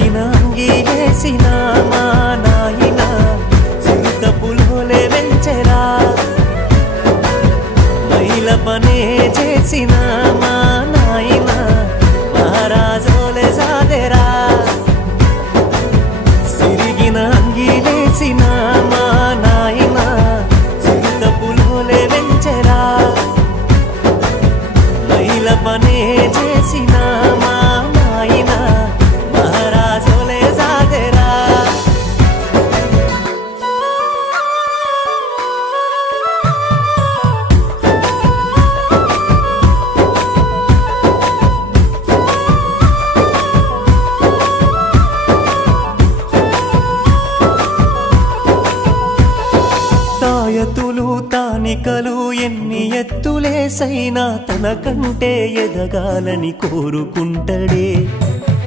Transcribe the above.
సిరిగిన అంగీలేసిన మా నాయన చిరుత పులోలే వెంచెరా మైల పనే చేసిన మా నాయన మహారాజోలే సాదెరా సిరిగిన అంగీలేసిన మా నాయన చిరుత పులోలే వెంచెరా మైల పనే చేసిన మా నాయన మహారాజోలే సాదెరా తాయతులు తానికలు ఎన్ని ఎత్తులేసైనా తనకంటే ఎదగాలని కోరుకుంటడే